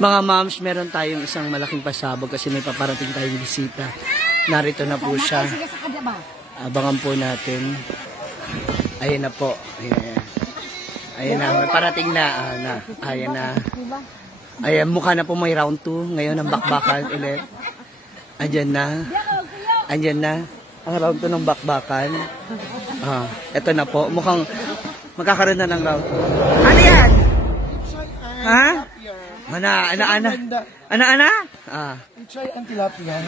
Mga moms, meron tayong isang malaking pasabog kasi may paparating tayong bisita. Narito na po siya. Abangan po natin. Ayan na po. Ayan na. May parating na. Ayan na. Ayan, mukha na po may round 2. Ngayon ang bakbakan. Andyan na. Andyan na. Ang round 2 ng bakbakan. Ito na po. Mukhang magkakaroon na ng round 2. Ano yan? Ha? Ana? Try ang tilapia.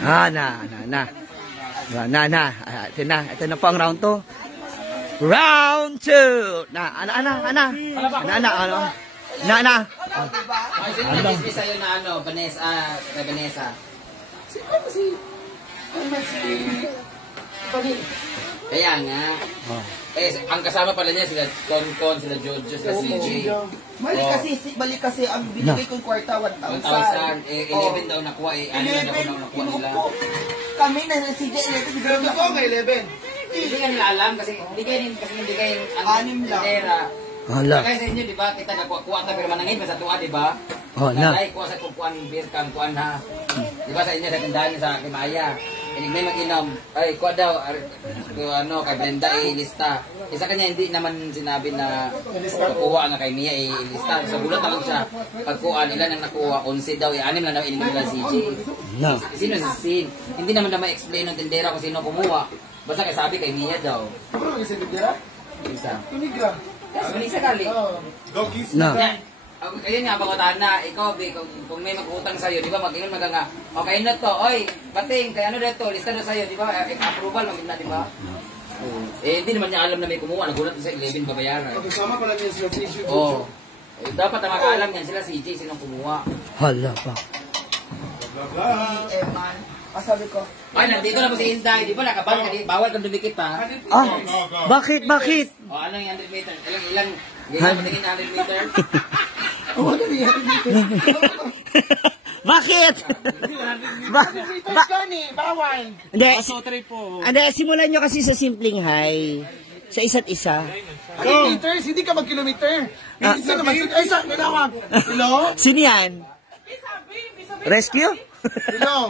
Ito na po ang round 2. Round 2. Ana. Sa'yo na Vanessa. Kaya nga. Ang kasama pala niya sila Con, sila Jojo, sila CJ. Balik kasi ang binigay kong kwarta 1,000. 11 daw nakuha ano na daw nakuha nila. Kami na si CJ 11, siguro na ko ng 11. Hindi ka nila alam kasi hindi kayo ang anim lang. Hala. Kaya sa inyo, di ba, kita nakuha ta pero manangin pa sa tuwa, di ba? Dahil kuha sa kukuan beer kang kuan ha. Di ba sa inyo, sa tindahan sa Kimaya. May mag-inom, ay, kuha daw, kay Brenda, ilista. Isa kanya hindi naman sinabi na kukuha nga kay Mia, ilista. So, gulat lang siya. Pagkuhan, ilan ang nakuha, 11 daw, 6 lang daw, inigil nila si CJ. Sino si Sin? Hindi naman na ma-explain ng tindera kung sino kumuha. Basta kaya sabi kay Mia daw. Ano yung si tindera? Isa. Tunigra. Isa kali. Doggies. Ayun nga, bagotahan na, ikaw, kung may mag-utang sa'yo, di ba, mag-inom nga, okay na to, oy, bating, kaya ano dito, lista na sa'yo, di ba, approval, mag-inom na, di ba? Hindi naman niya alam na may kumuha, nagulat sa 11 babayaran. Kasama pala niya sila tissue. Dapat ang makaalam yan sila, CJ, sinong kumuha. Hala pa. Sabi ko. Ay, nandito na po si Inday, di ba, nakaban ka, bawal kang dumikit pa. Bakit? Ano yung 100 meter? Ilang, patingin na 100 meter? Ano niya? Bakit? Bawal. Hindi, simulan nyo kasi sa simpleng hi. Sa isa't isa. Kilometers? Hindi ka mag-kilometer. Isa naman. Ay, saan? Nanawag. Hello? Sino yan? Rescue? Hello?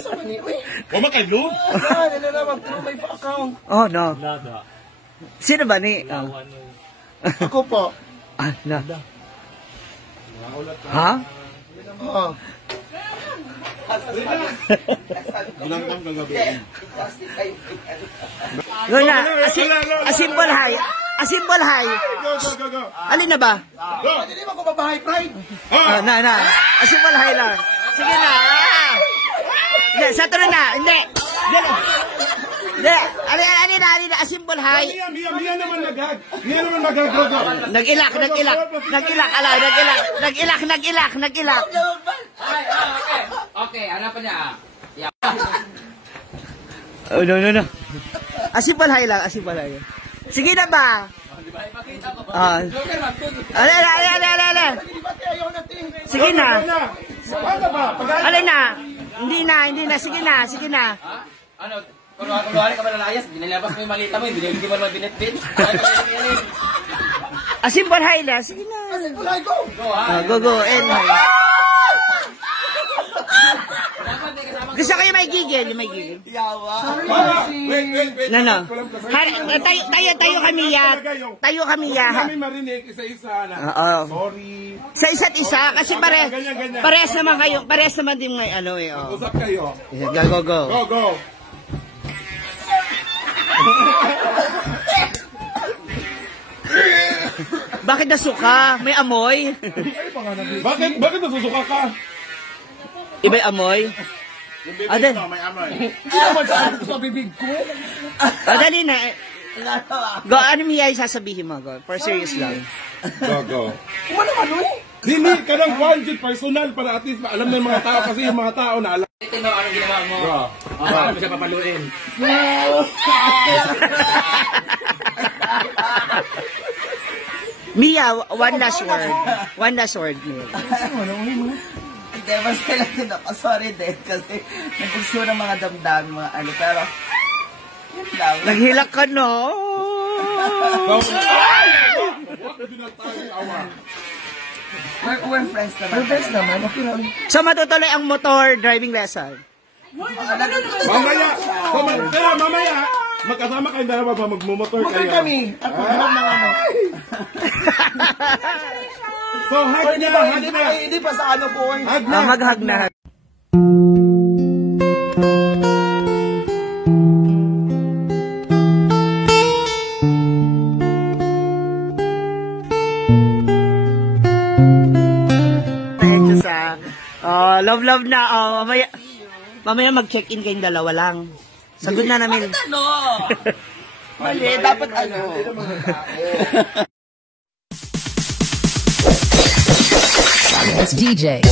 Saan ni? Huwag makailu. Nanawag. Through my account. Oh, no. Sino ba ni? Ako po. Ha? Oo. Ilang kang kagabi. Lola, a simple hi. A simple hi. Go. Alin na ba? Hindi mo ko babahay, pride. A simple hi lang. Sige na. Hindi, sa tuloy na. Hindi. Alin na, a simple hi. Mia naman magag. Go. Nag-ilak. Okay, hanapan niya. Oh, no. A simple hi lang, Sige na ba? Alin. Sige na. Alin na. Hindi na. Sige na. Ano? Kung luhari ka ba nalayas, binalabas mo yung malita mo, hindi mo naman binitbit. A simple hi lang. Sige na. Go. Gusto kayo may gigil? Yawa. Wait. No. Tayo kami ya. Kami marinig isa-isa na. Sorry. Sa isa't isa kasi parehas naman din may ano eh. Usap kayo. Go. Bakit nasuka? May amoy? Bakit nasusuka ka? Iba'y amoy? May amoy. Hindi naman sa bibig ko. Dali na. Go, ano Mia sasabihin mo? Go. For serious lang. Go. Ano eh? Dini, kanang budget personal para at least alam ng mga tao kasi yung mga tao na alam. Ito mo, anong ginawa mo? Paano mo siya papaluin? Mia, one last word. Mia. Hindi, mas kailangan ako. Sorry din kasi nagpuso ng mga damdamin, mga ano. Pero, yun lang. Naghilak ka, no? We're friends naman. We're friends naman. Okay na. So matutuloy ang motor driving lesson. Mamaya, kaya mamaya, magkasama kayo dalawa ba magmumotor kayo? Motor kami. At pagkaroon ng ano. So, hug na, hug na. Hindi pa sa ano po. Hug na. Mag-hug na. Love na. Oh, mamaya mag-check-in kayong dalawa lang. Sagot na namin. Ano? Mali, dapat ano. It's DJ.